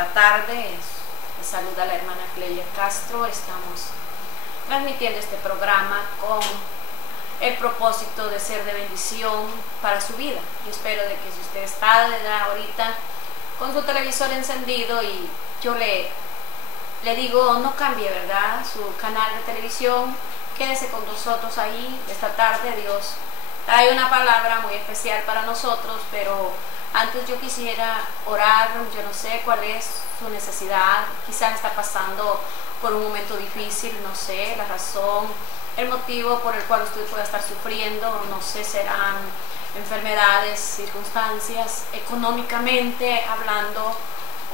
esta tarde. Les saluda la hermana Clelia Castro. Estamos transmitiendo este programa con el propósito de ser de bendición para su vida. Yo espero de que si usted está ahorita con su televisor encendido, y yo le digo, no cambie, ¿verdad?, su canal de televisión, quédese con nosotros ahí. Esta tarde Dios trae una palabra muy especial para nosotros, pero antes yo quisiera orar. Yo no sé cuál es su necesidad, quizás está pasando por un momento difícil, no sé la razón, el motivo por el cual usted pueda estar sufriendo, no sé, serán enfermedades, circunstancias, económicamente hablando,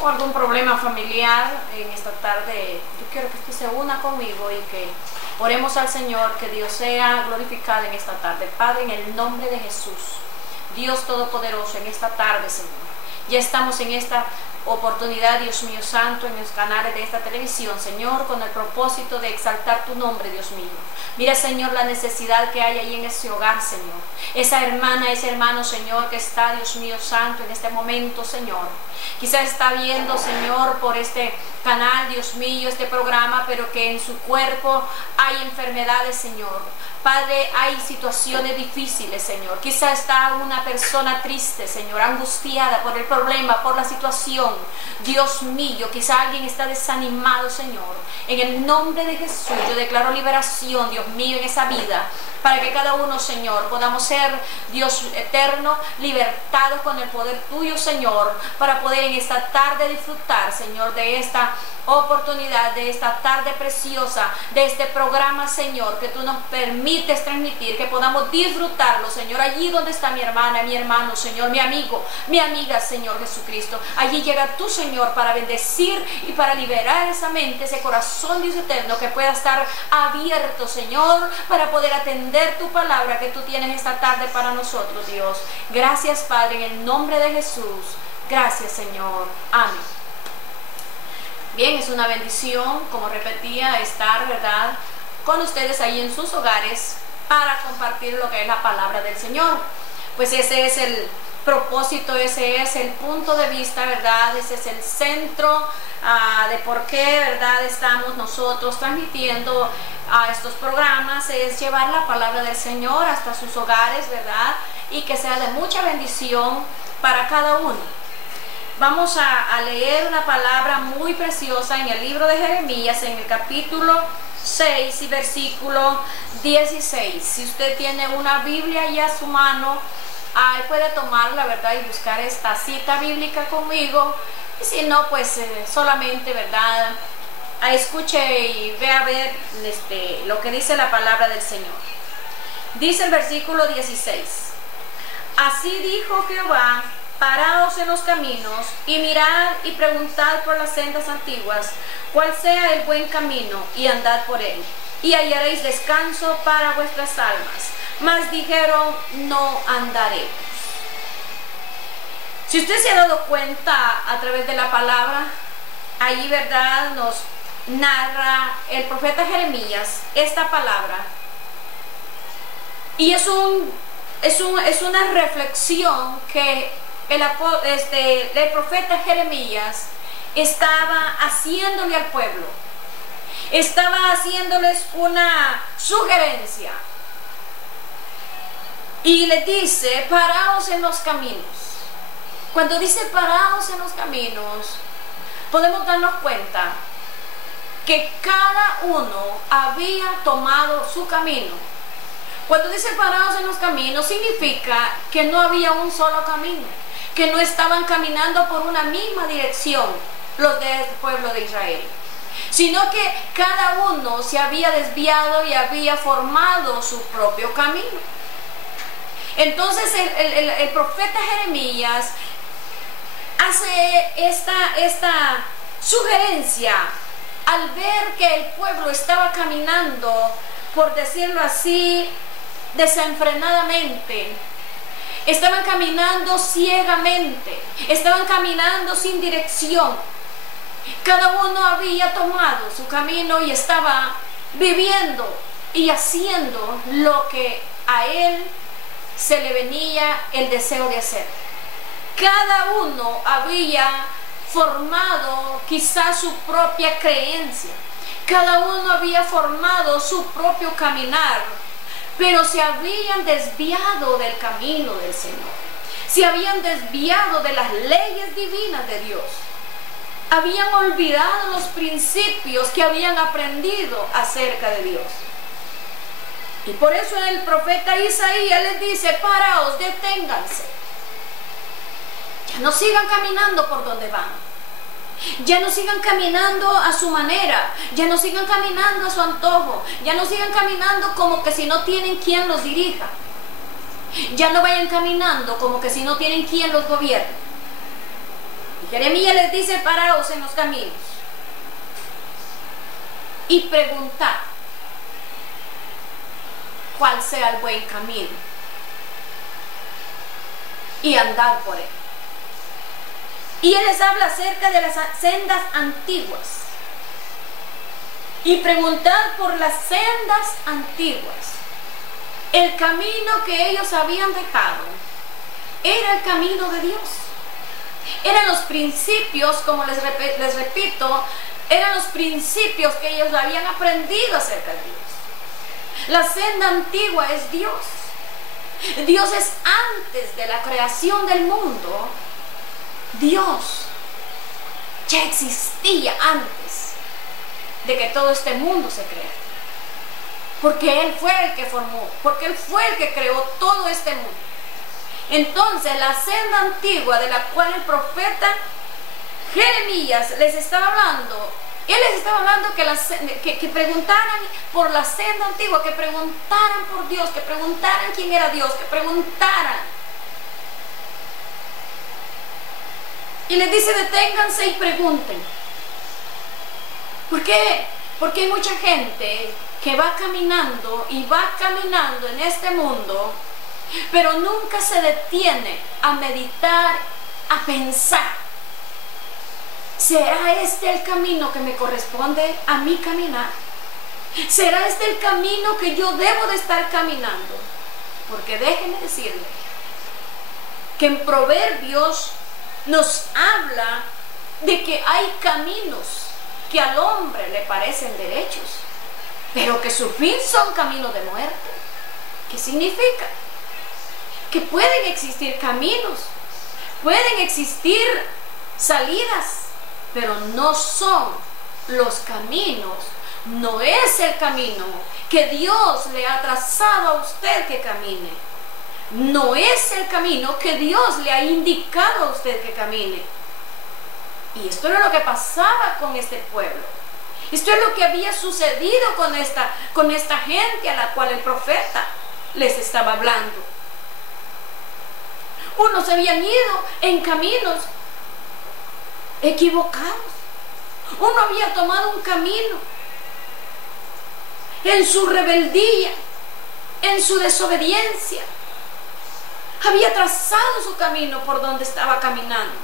o algún problema familiar. En esta tarde yo quiero que usted se una conmigo y que oremos al Señor, que Dios sea glorificado en esta tarde. Padre, en el nombre de Jesús, Dios Todopoderoso, en esta tarde, Señor, ya estamos en esta oportunidad, Dios mío santo, en los canales de esta televisión, Señor, con el propósito de exaltar tu nombre, Dios mío. Mira, Señor, la necesidad que hay ahí en ese hogar, Señor. Esa hermana, ese hermano, Señor, que está, Dios mío santo, en este momento, Señor. Quizás está viendo, Señor, por este canal, Dios mío, este programa, pero que en su cuerpo hay enfermedades, Señor. Padre, hay situaciones difíciles, Señor. Quizás está una persona triste, Señor, angustiada por el problema, por la situación. Dios mío, quizás alguien está desanimado, Señor. En el nombre de Jesús, yo declaro liberación, Dios mío, en esa vida, para que cada uno, Señor, podamos ser, Dios eterno, libertados con el poder tuyo, Señor, para poder en esta tarde disfrutar, Señor, de esta oportunidad, de esta tarde preciosa, de este programa, Señor, que tú nos permites transmitir, que podamos disfrutarlo, Señor, allí donde está mi hermana, mi hermano, Señor, mi amigo, mi amiga, Señor Jesucristo. Allí llega tú, Señor, para bendecir y para liberar esa mente, ese corazón, Dios eterno, que pueda estar abierto, Señor, para poder atender tu palabra que tú tienes esta tarde para nosotros, Dios. Gracias, Padre, en el nombre de Jesús. Gracias, Señor. Amén. Bien, es una bendición, como repetía, estar, ¿verdad?, con ustedes ahí en sus hogares para compartir lo que es la palabra del Señor. Pues ese es el propósito, ese es el punto de vista, ¿verdad? Ese es el centro de por qué, ¿verdad?, estamos nosotros transmitiendo a estos programas, es llevar la palabra del Señor hasta sus hogares, ¿verdad?, y que sea de mucha bendición para cada uno. Vamos a leer una palabra muy preciosa en el libro de Jeremías, en el capítulo 6 y versículo 16. Si usted tiene una Biblia ya a su mano, puede tomarla, ¿verdad?, y buscar esta cita bíblica conmigo. Y si no, pues solamente, ¿verdad?, escuche y ve a ver lo que dice la palabra del Señor. Dice el versículo 16: Así dijo Jehová: Paraos en los caminos y mirad y preguntad por las sendas antiguas cuál sea el buen camino, y andad por él, y hallaréis descanso para vuestras almas. Mas dijeron: no andaremos. Si usted se ha dado cuenta a través de la palabra, allí, ¿verdad?, nos narra el profeta Jeremías esta palabra, y es una reflexión que el profeta Jeremías estaba haciéndole al pueblo, estaba haciéndoles una sugerencia, y le dice: paraos en los caminos. Cuando dice paraos en los caminos, podemos darnos cuenta que cada uno había tomado su camino. Cuando dice parados en los caminos, significa que no había un solo camino, que no estaban caminando por una misma dirección los del pueblo de Israel, sino que cada uno se había desviado y había formado su propio camino. Entonces el profeta Jeremías hace esta sugerencia al ver que el pueblo estaba caminando, por decirlo así, desenfrenadamente. Estaban caminando ciegamente, estaban caminando sin dirección. Cada uno había tomado su camino y estaba viviendo y haciendo lo que a él se le venía el deseo de hacer. Cada uno había formado quizás su propia creencia. Cada uno había formado su propio caminar, pero se habían desviado del camino del Señor. Se habían desviado de las leyes divinas de Dios. Habían olvidado los principios que habían aprendido acerca de Dios. Y por eso el profeta Isaías les dice: paraos, deténganse. Ya no sigan caminando por donde van. Ya no sigan caminando a su manera. Ya no sigan caminando a su antojo. Ya no sigan caminando como que si no tienen quien los dirija. Ya no vayan caminando como que si no tienen quien los gobierne. Y Jeremías les dice: paraos en los caminos y preguntad cuál sea el buen camino y andad por él. Y él les habla acerca de las sendas antiguas. Y preguntad por las sendas antiguas. El camino que ellos habían dejado era el camino de Dios. Eran los principios, como les repito, eran los principios que ellos habían aprendido acerca de Dios. La senda antigua es Dios. Dios es antes de la creación del mundo. Dios ya existía antes de que todo este mundo se creara. Porque Él fue el que formó, porque Él fue el que creó todo este mundo. Entonces la senda antigua de la cual el profeta Jeremías les estaba hablando, él les estaba hablando que preguntaran por la senda antigua, que preguntaran por Dios, que preguntaran quién era Dios, que preguntaran. Y les dice: deténganse y pregunten. ¿Por qué? Porque hay mucha gente que va caminando y va caminando en este mundo, pero nunca se detiene a meditar, a pensar: ¿será este el camino que me corresponde a mí caminar? ¿Será este el camino que yo debo de estar caminando? Porque déjenme decirle que en Proverbios nos habla de que hay caminos que al hombre le parecen derechos, pero que su fin son caminos de muerte. ¿Qué significa? Que pueden existir caminos, pueden existir salidas, pero no son los caminos, no es el camino que Dios le ha trazado a usted que camine. No es el camino que Dios le ha indicado a usted que camine. Y esto era lo que pasaba con este pueblo. Esto es lo que había sucedido con esta gente a la cual el profeta les estaba hablando. Unos habían ido en caminos equivocados. Uno había tomado un camino en su rebeldía, en su desobediencia. Había trazado su camino por donde estaba caminando.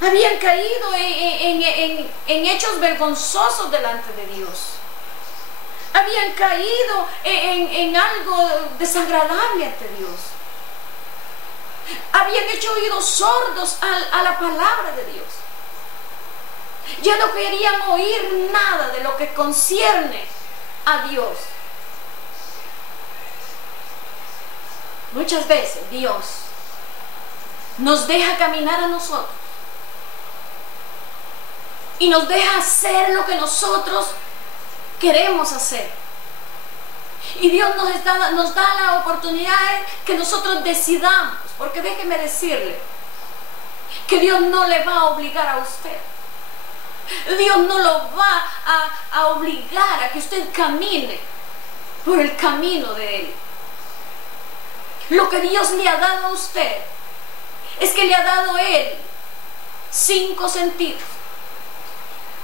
Habían caído en hechos vergonzosos delante de Dios. Habían caído en algo desagradable ante Dios. Habían hecho oídos sordos a la palabra de Dios. Ya no querían oír nada de lo que concierne a Dios. Muchas veces Dios nos deja caminar a nosotros y nos deja hacer lo que nosotros queremos hacer. Y Dios nos da la oportunidad que nosotros decidamos, porque déjeme decirle que Dios no le va a obligar a usted. Dios no lo va a obligar a que usted camine por el camino de Él. Lo que Dios le ha dado a usted es que le ha dado a Él 5 sentidos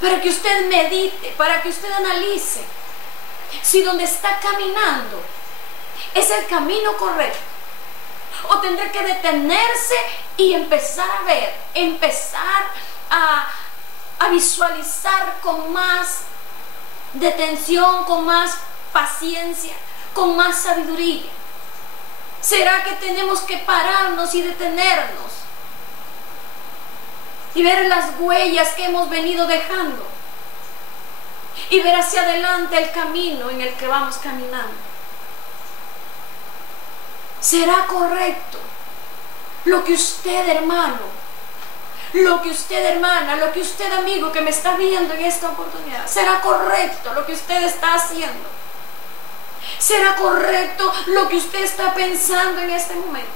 para que usted medite, para que usted analice si donde está caminando es el camino correcto, o tendrá que detenerse y empezar a ver, empezar a visualizar con más detención, con más paciencia, con más sabiduría. ¿Será que tenemos que pararnos y detenernos y ver las huellas que hemos venido dejando y ver hacia adelante el camino en el que vamos caminando. ¿Será correcto lo que usted, hermano, lo que usted, hermana, lo que usted, amigo, que me está viendo en esta oportunidad, será correcto lo que usted está haciendo? ¿Será correcto lo que usted está pensando en este momento?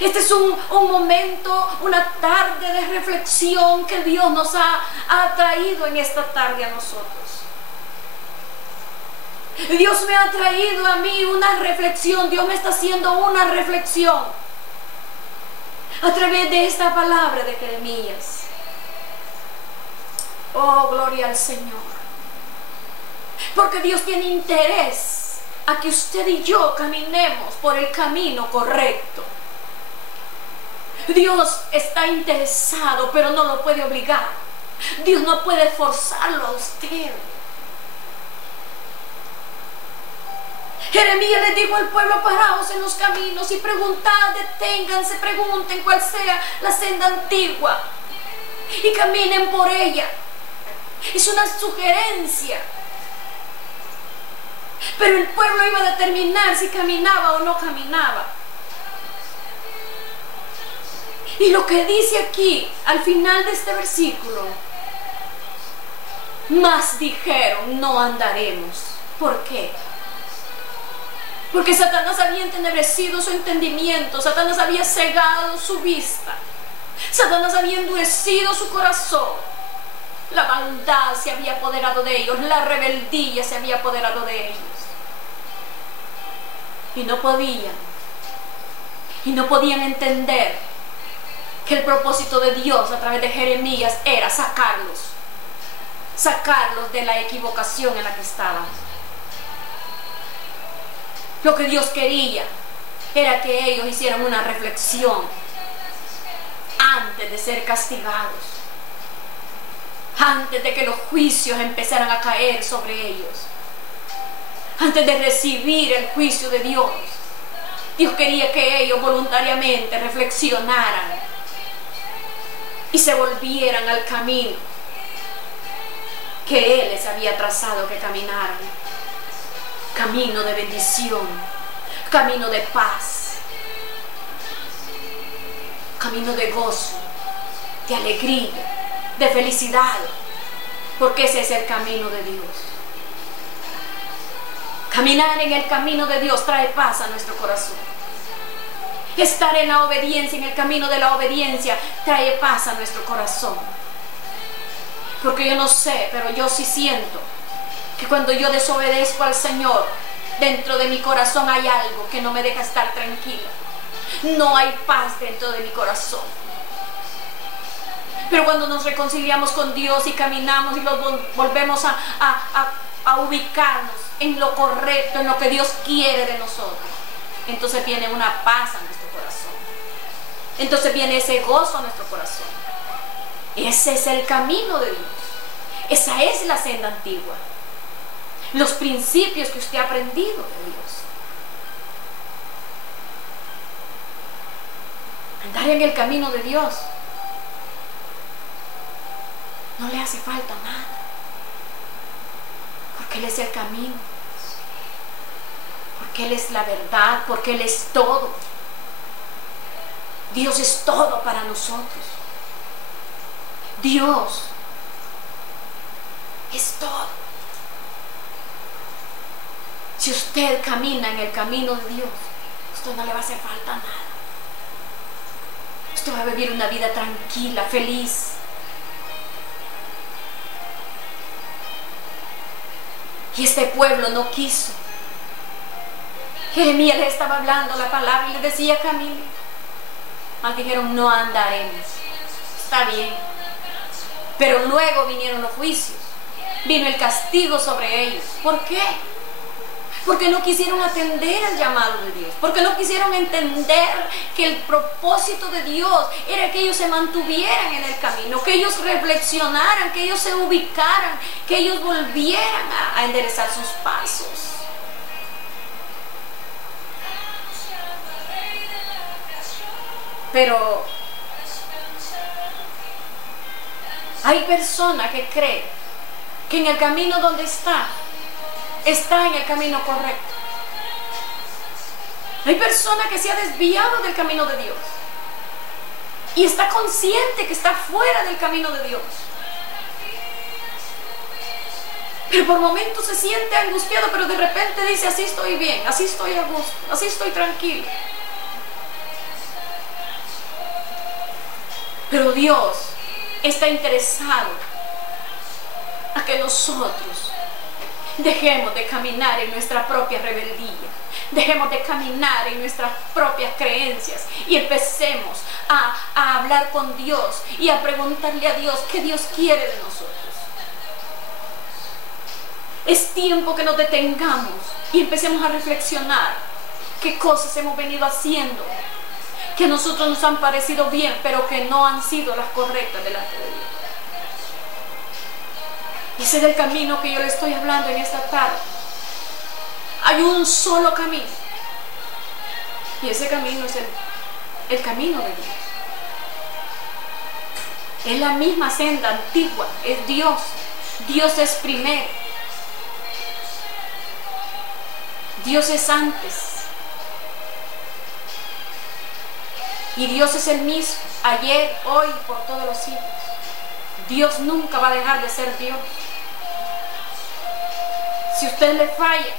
Este es un momento, una tarde de reflexión que Dios nos ha traído en esta tarde a nosotros. Dios me ha traído a mí una reflexión. Dios me está haciendo una reflexión a través de esta palabra de Jeremías. Oh, gloria al Señor. Porque Dios tiene interés a que usted y yo caminemos por el camino correcto. Dios está interesado, pero no lo puede obligar. Dios no puede forzarlo a usted. Jeremías les dijo al pueblo: paraos en los caminos y preguntad, deténganse, pregunten cuál sea la senda antigua y caminen por ella. Es una sugerencia, pero el pueblo iba a determinar si caminaba o no caminaba. Y lo que dice aquí al final de este versículo: mas dijeron, no andaremos. ¿Por qué? Porque Satanás había entenebrecido su entendimiento, Satanás había cegado su vista, Satanás había endurecido su corazón. La maldad se había apoderado de ellos, la rebeldía se había apoderado de ellos. Y no podían entender que el propósito de Dios a través de Jeremías era sacarlos de la equivocación en la que estaban. Lo que Dios quería era que ellos hicieran una reflexión antes de ser castigados, antes de que los juicios empezaran a caer sobre ellos, antes de recibir el juicio de Dios. Dios quería que ellos voluntariamente reflexionaran y se volvieran al camino que Él les había trazado que caminaran. Camino de bendición, camino de paz, camino de gozo, de alegría, de felicidad, porque ese es el camino de Dios. Caminar en el camino de Dios trae paz a nuestro corazón. Estar en la obediencia, en el camino de la obediencia, trae paz a nuestro corazón. Porque yo no sé, pero yo sí siento que cuando yo desobedezco al Señor, dentro de mi corazón hay algo que no me deja estar tranquila. No hay paz dentro de mi corazón. Pero cuando nos reconciliamos con Dios y caminamos y volvemos a ubicarnos en lo correcto, en lo que Dios quiere de nosotros, entonces viene una paz a nuestro corazón. Entonces viene ese gozo a nuestro corazón. Ese es el camino de Dios. Esa es la senda antigua. Los principios que usted ha aprendido de Dios. Andar en el camino de Dios no le hace falta nada, porque Él es el camino, porque Él es la verdad, porque Él es todo. Dios es todo para nosotros. Dios es todo. Si usted camina en el camino de Dios, usted no le va a hacer falta nada. Usted va a vivir una vida tranquila, feliz. Y este pueblo no quiso. Jeremías le estaba hablando la palabra y le decía: camine. Mas dijeron: no andaremos. Está bien. Pero luego vinieron los juicios. Vino el castigo sobre ellos. ¿Por qué? Porque no quisieron atender al llamado de Dios, porque no quisieron entender que el propósito de Dios era que ellos se mantuvieran en el camino, que ellos reflexionaran, que ellos se ubicaran, que ellos volvieran a enderezar sus pasos. Pero Hay personas que creen que en el camino donde está en el camino correcto. Hay personas que se han desviado del camino de Dios y está consciente que está fuera del camino de Dios. Pero por momentos se siente angustiado, pero de repente dice: así estoy bien, así estoy a gusto, así estoy tranquilo. Pero Dios está interesado a que nosotros dejemos de caminar en nuestra propia rebeldía, dejemos de caminar en nuestras propias creencias y empecemos a hablar con Dios y a preguntarle a Dios qué Dios quiere de nosotros. Es tiempo que nos detengamos y empecemos a reflexionar qué cosas hemos venido haciendo que a nosotros nos han parecido bien, pero que no han sido las correctas delante de Dios. Ese es el camino que yo le estoy hablando en esta tarde. Hay un solo camino, y ese camino es el camino de Dios. Es la misma senda antigua, es Dios. Dios es primero. Dios es antes. Y Dios es el mismo, ayer, hoy, por todos los siglos. Dios nunca va a dejar de ser Dios. Si usted le falla,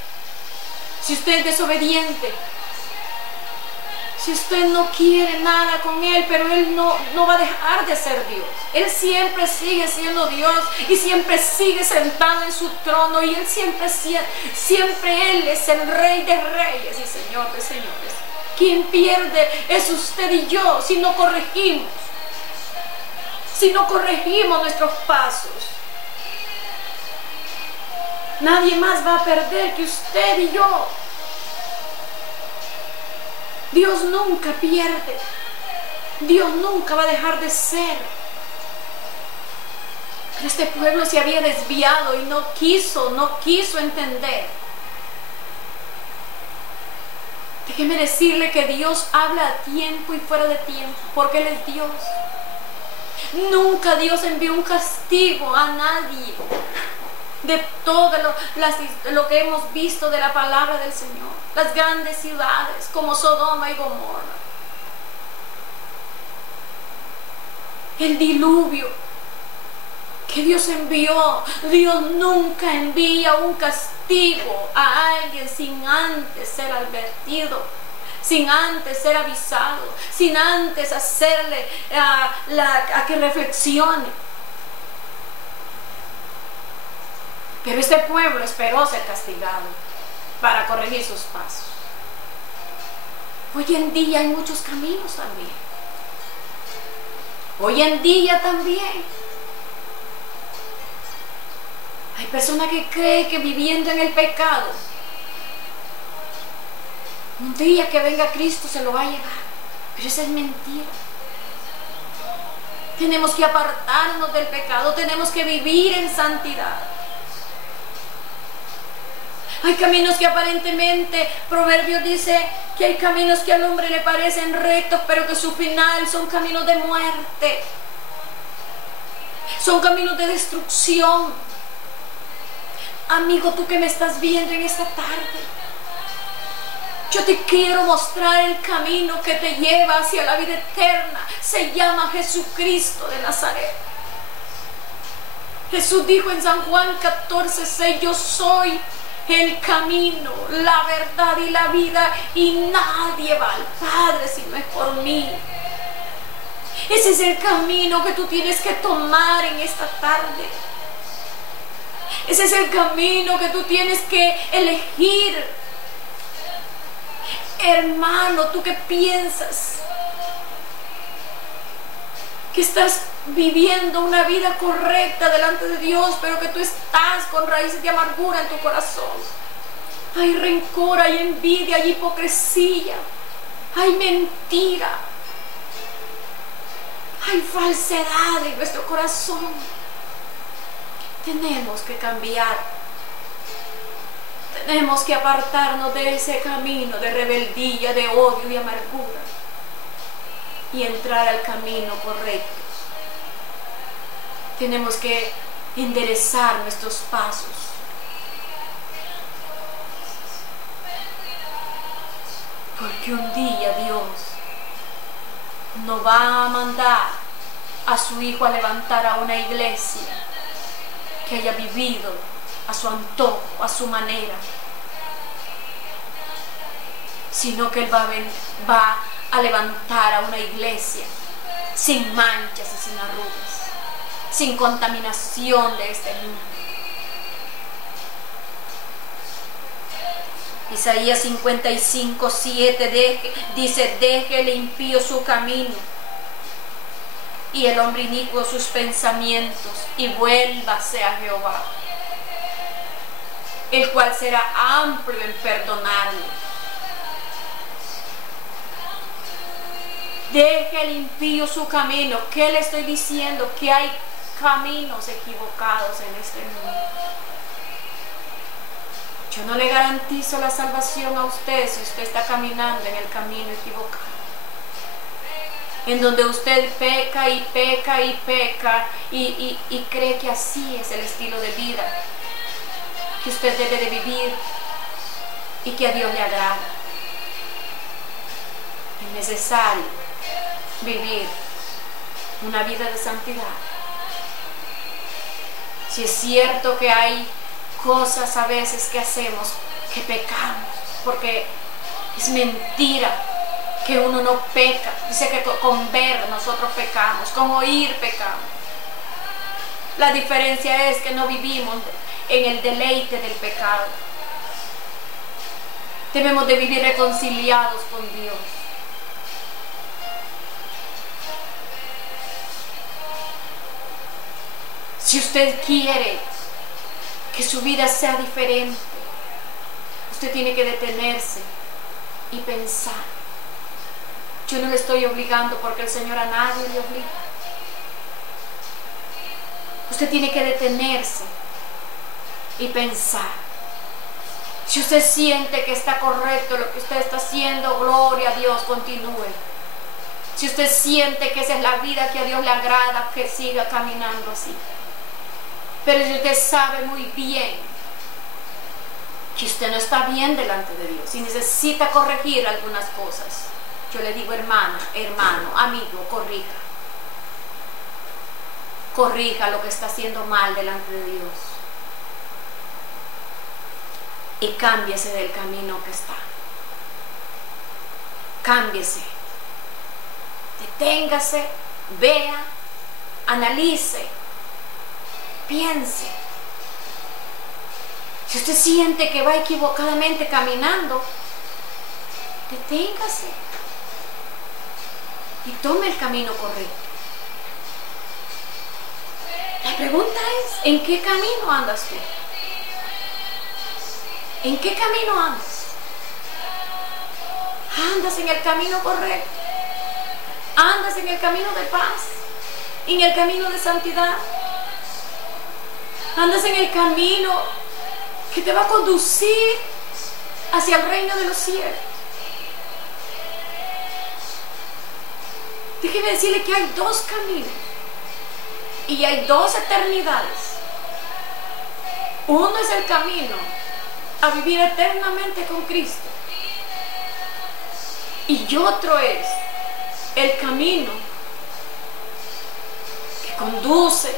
si usted es desobediente, si usted no quiere nada con Él, pero Él no va a dejar de ser Dios. Él siempre sigue siendo Dios y siempre sigue sentado en su trono, y Él siempre Él es el Rey de reyes y Señor de señores. Quien pierde es usted y yo si no corregimos. Si no corregimos nuestros pasos. Nadie más va a perder que usted y yo. Dios nunca pierde. Dios nunca va a dejar de ser. Pero este pueblo se había desviado y no quiso entender. Déjeme decirle que Dios habla a tiempo y fuera de tiempo, porque Él es Dios. Nunca Dios envió un castigo a nadie de todo lo que hemos visto de la palabra del Señor. Las grandes ciudades como Sodoma y Gomorra, el diluvio que Dios envió. Dios nunca envía un castigo a alguien sin antes ser advertido, sin antes ser avisado, sin antes hacerle a que reflexione. Pero este pueblo esperó ser castigado para corregir sus pasos. Hoy en día hay muchos caminos también. Hoy en día también hay personas que creen que viviendo en el pecado, un día que venga Cristo se lo va a llevar. Pero esa es mentira. Tenemos que apartarnos del pecado, tenemos que vivir en santidad. Hay caminos que aparentemente, Proverbios dice que hay caminos que al hombre le parecen rectos, pero que su final son caminos de muerte. Son caminos de destrucción. Amigo, tú que me estás viendo en esta tarde, yo te quiero mostrar el camino que te lleva hacia la vida eterna. Se llama Jesucristo de Nazaret. Jesús dijo en San Juan 14:6: yo soy el camino, la verdad y la vida, y nadie va al Padre si no es por mí. Ese es el camino que tú tienes que tomar en esta tarde. Ese es el camino que tú tienes que elegir. Hermano, ¿tú qué piensas? Que estás viviendo una vida correcta delante de Dios, pero que tú estás con raíces de amargura en tu corazón. Hay rencor, hay envidia, hay hipocresía, hay mentira, hay falsedad en nuestro corazón. Tenemos que cambiar. Tenemos que apartarnos de ese camino de rebeldía, de odio y amargura, y entrar al camino correcto. tenemos que enderezar nuestros pasos. Porque un día Dios nos va a mandar a su Hijo a levantar a una iglesia que haya vivido a su antojo, a su manera, sino que Él va a levantar a una iglesia sin manchas y sin arrugas, sin contaminación de este mundo. Isaías 55:7 dice: deje el impío su camino y el hombre inicuo sus pensamientos, y vuélvase a Jehová, el cual será amplio en perdonarle. Deje el impío su camino. ¿Qué le estoy diciendo? Que hay caminos equivocados en este mundo. Yo no le garantizo la salvación a usted si usted está caminando en el camino equivocado, en donde usted peca y peca y peca y cree que así es el estilo de vida que usted debe de vivir y que a Dios le agrada. Es necesario vivir una vida de santidad. Si es cierto que hay cosas a veces que hacemos que pecamos, porque es mentira que uno no peca. Dice que con ver nosotros pecamos, con oír pecamos. La diferencia es que no vivimos en el deleite del pecado. Debemos de vivir reconciliados con Dios. Si usted quiere que su vida sea diferente, usted tiene que detenerse y pensar. Yo no le estoy obligando, porque el Señor a nadie le obliga. Usted tiene que detenerse y pensar. Si usted siente que está correcto lo que usted está haciendo, gloria a Dios, continúe. Si usted siente que esa es la vida que a Dios le agrada, que siga caminando así. Pero si usted sabe muy bien que usted no está bien delante de Dios y necesita corregir algunas cosas, yo le digo, hermana, hermano, amigo, corrija. Corrija lo que está haciendo mal delante de Dios. Y cámbiese del camino que está. Cámbiese. Deténgase, vea, analice, piense. Si usted siente que va equivocadamente caminando, deténgase y tome el camino correcto. La pregunta es, ¿en qué camino andas tú? ¿En qué camino andas? ¿Andas en el camino correcto? ¿Andas en el camino de paz? ¿En el camino de santidad? ¿Andas en el camino que te va a conducir hacia el reino de los cielos? Déjeme decirle que hay dos caminos y hay dos eternidades. Uno es el camino a vivir eternamente con Cristo, y otro es el camino que conduce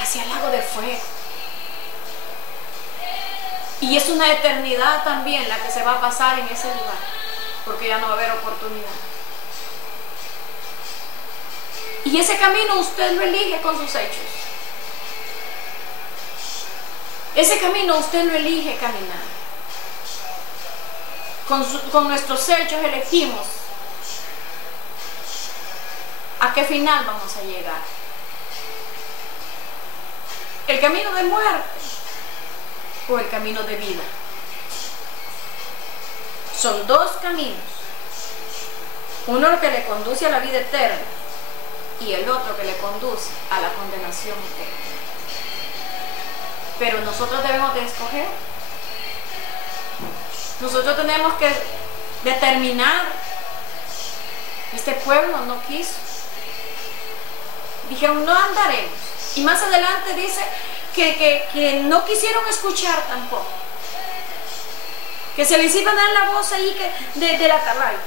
hacia el lago de fuego. Y es una eternidad también la que se va a pasar en ese lugar, porque ya no va a haber oportunidad. Y ese camino usted lo elige con sus hechos. Ese camino usted lo elige caminar. Con nuestros hechos elegimos a qué final vamos a llegar. ¿El camino de muerte o el camino de vida? Son dos caminos. Uno que le conduce a la vida eterna y el otro que le conduce a la condenación eterna. Pero nosotros debemos de escoger. Nosotros tenemos que determinar. Este pueblo no quiso. dijeron no andaremos. Y más adelante dice que no quisieron escuchar tampoco, que se les iba a dar la voz ahí de la atalaya.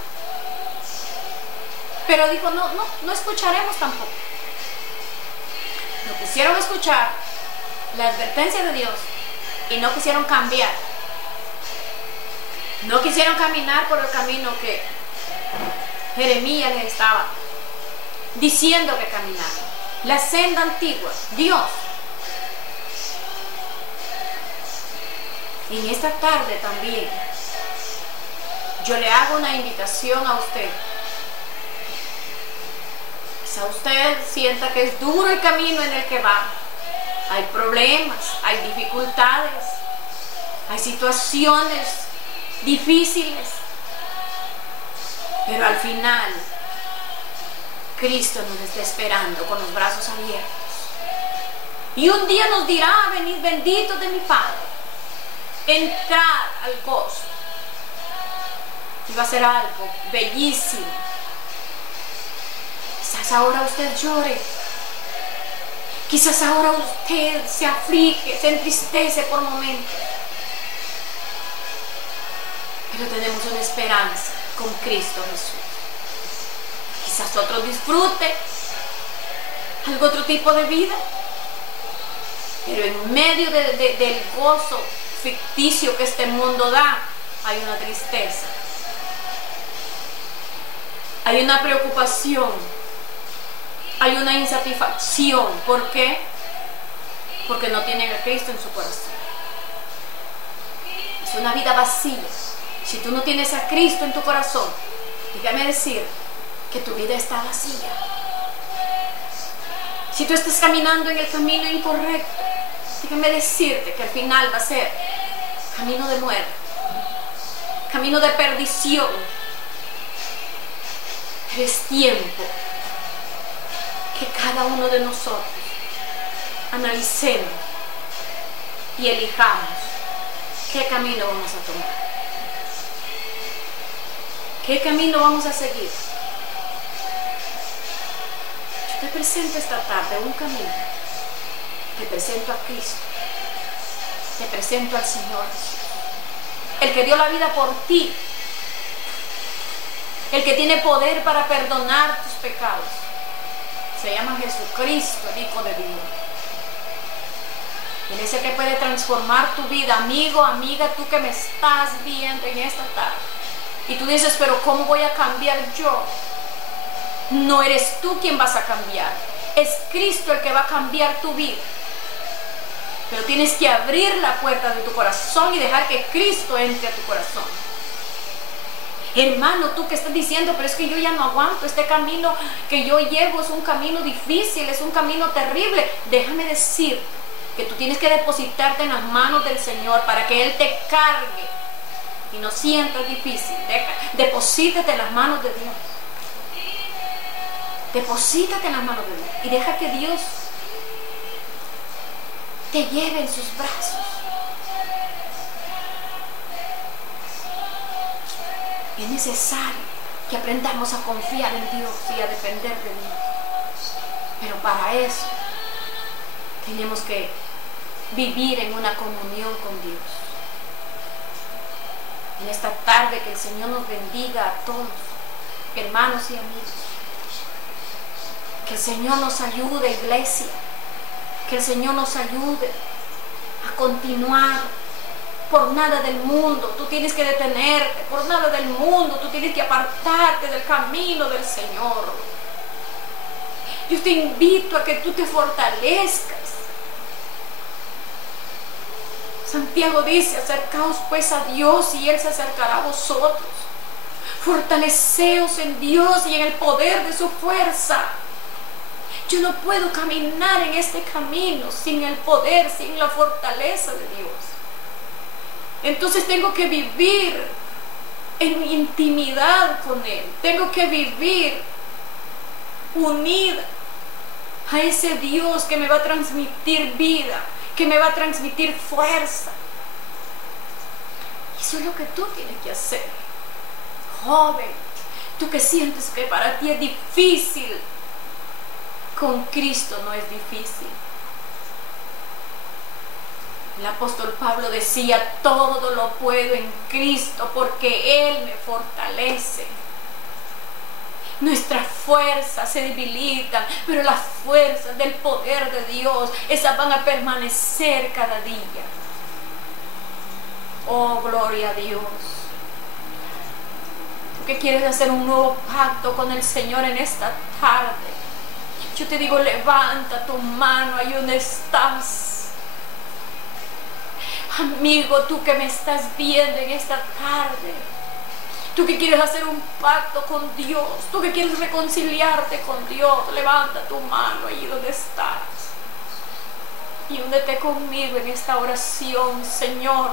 Pero dijo no escucharemos tampoco. No quisieron escuchar la advertencia de Dios y no quisieron cambiar. No quisieron caminar por el camino que Jeremías les estaba diciendo que caminaran. La senda antigua, Dios. Y en esta tarde también yo le hago una invitación a usted. Quizá usted sienta que es duro el camino en el que va. Hay problemas, hay dificultades, hay situaciones difíciles. Pero al final, Cristo nos está esperando con los brazos abiertos. Y un día nos dirá, venid benditos de mi Padre, entrad al gozo. Y va a ser algo bellísimo. Quizás ahora usted llore. Quizás ahora usted se aflige, se entristece por momentos. Pero tenemos una esperanza con Cristo Jesús. Quizás otro disfrute algún otro tipo de vida, pero en medio del gozo ficticio que este mundo da, hay una tristeza, hay una preocupación, hay una insatisfacción. ¿Por qué? Porque no tienen a Cristo en su corazón. Es una vida vacía. Si tú no tienes a Cristo en tu corazón, déjame decir que tu vida está vacía. Si tú estás caminando en el camino incorrecto, déjame decirte que al final va a ser camino de muerte, camino de perdición. Pero es tiempo que cada uno de nosotros analicemos y elijamos qué camino vamos a tomar, qué camino vamos a seguir. Yo te presento esta tarde un camino, te presento a Cristo, te presento al Señor Jesús, el que dio la vida por ti, el que tiene poder para perdonar tus pecados. Se llama Jesucristo, el Hijo de Dios. Él es el que puede transformar tu vida. Amigo, amiga, tú que me estás viendo en esta tarde y tú dices, pero ¿cómo voy a cambiar yo? No eres tú quien vas a cambiar, es Cristo el que va a cambiar tu vida. Pero tienes que abrir la puerta de tu corazón y dejar que Cristo entre a tu corazón. Hermano, tú que estás diciendo, pero es que yo ya no aguanto, este camino que yo llevo es un camino difícil, es un camino terrible. Déjame decir que tú tienes que depositarte en las manos del Señor para que Él te cargue y no sientas difícil. Deposítate en las manos de Dios. Deposítate en las manos de Dios y deja que Dios te lleve en sus brazos. Es necesario que aprendamos a confiar en Dios y a depender de Dios. Pero para eso tenemos que vivir en una comunión con Dios. En esta tarde que el Señor nos bendiga a todos, hermanos y amigos. Que el Señor nos ayude, iglesia. Que el Señor nos ayude a continuar. Por nada del mundo tú tienes que detenerte, por nada del mundo tú tienes que apartarte del camino del Señor. Yo te invito a que tú te fortalezcas. Santiago dice, acercaos pues a Dios y Él se acercará a vosotros. Fortaleceos en Dios y en el poder de su fuerza. Yo no puedo caminar en este camino sin el poder, sin la fortaleza de Dios. Entonces tengo que vivir en intimidad con Él. Tengo que vivir unida a ese Dios que me va a transmitir vida, que me va a transmitir fuerza. Eso es lo que tú tienes que hacer. Joven, tú que sientes que para ti es difícil Con Cristo no es difícil. El apóstol Pablo decía, todo lo puedo en Cristo porque Él me fortalece. Nuestras fuerzas se debilitan, pero las fuerzas del poder de Dios, esas van a permanecer cada día. Oh, gloria a Dios. Tú que quieres hacer un nuevo pacto con el Señor en esta tarde, yo te digo, levanta tu mano ahí donde estás. Amigo, tú que me estás viendo en esta tarde, tú que quieres hacer un pacto con Dios, tú que quieres reconciliarte con Dios, levanta tu mano allí donde estás y únete conmigo en esta oración. Señor,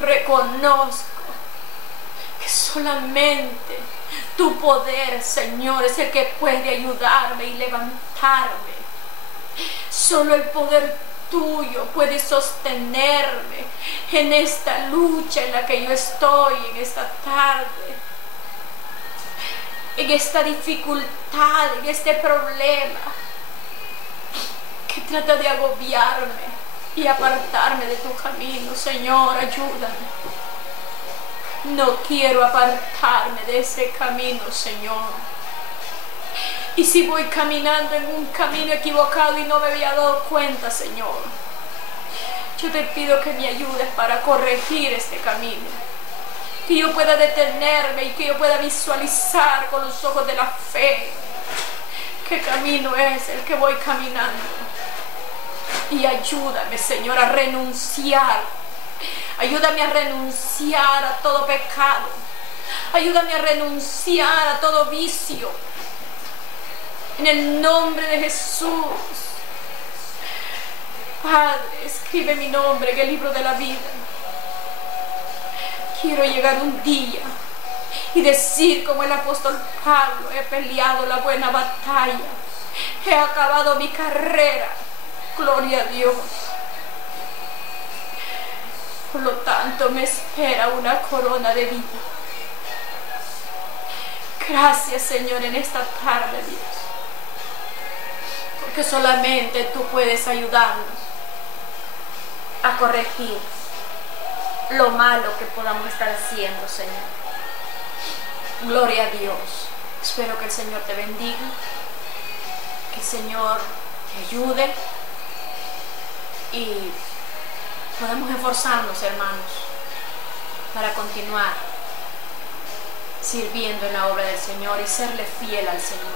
reconozco que solamente tu poder, Señor, es el que puede ayudarme y levantarme. Solo el poder tuyo puede sostenerme en esta lucha en la que yo estoy en esta tarde, en esta dificultad, en este problema que trata de agobiarme y apartarme de tu camino. Señor, ayúdame. No quiero apartarme de ese camino, Señor. Y si voy caminando en un camino equivocado y no me había dado cuenta, Señor, yo te pido que me ayudes para corregir este camino. Que yo pueda detenerme y que yo pueda visualizar con los ojos de la fe qué camino es el que voy caminando. Y ayúdame, Señor, a renunciar. Ayúdame a renunciar a todo pecado. Ayúdame a renunciar a todo vicio. En el nombre de Jesús. Padre, escribe mi nombre en el libro de la vida. Quiero llegar un día y decir como el apóstol Pablo: he peleado la buena batalla, he acabado mi carrera. Gloria a Dios. Por lo tanto, me espera una corona de vida. Gracias, Señor, en esta tarde, Dios. Porque solamente tú puedes ayudarnos a corregir lo malo que podamos estar haciendo, Señor. Gloria a Dios. Espero que el Señor te bendiga, que el Señor te ayude y podamos esforzarnos, hermanos, para continuar sirviendo en la obra del Señor y serle fiel al Señor.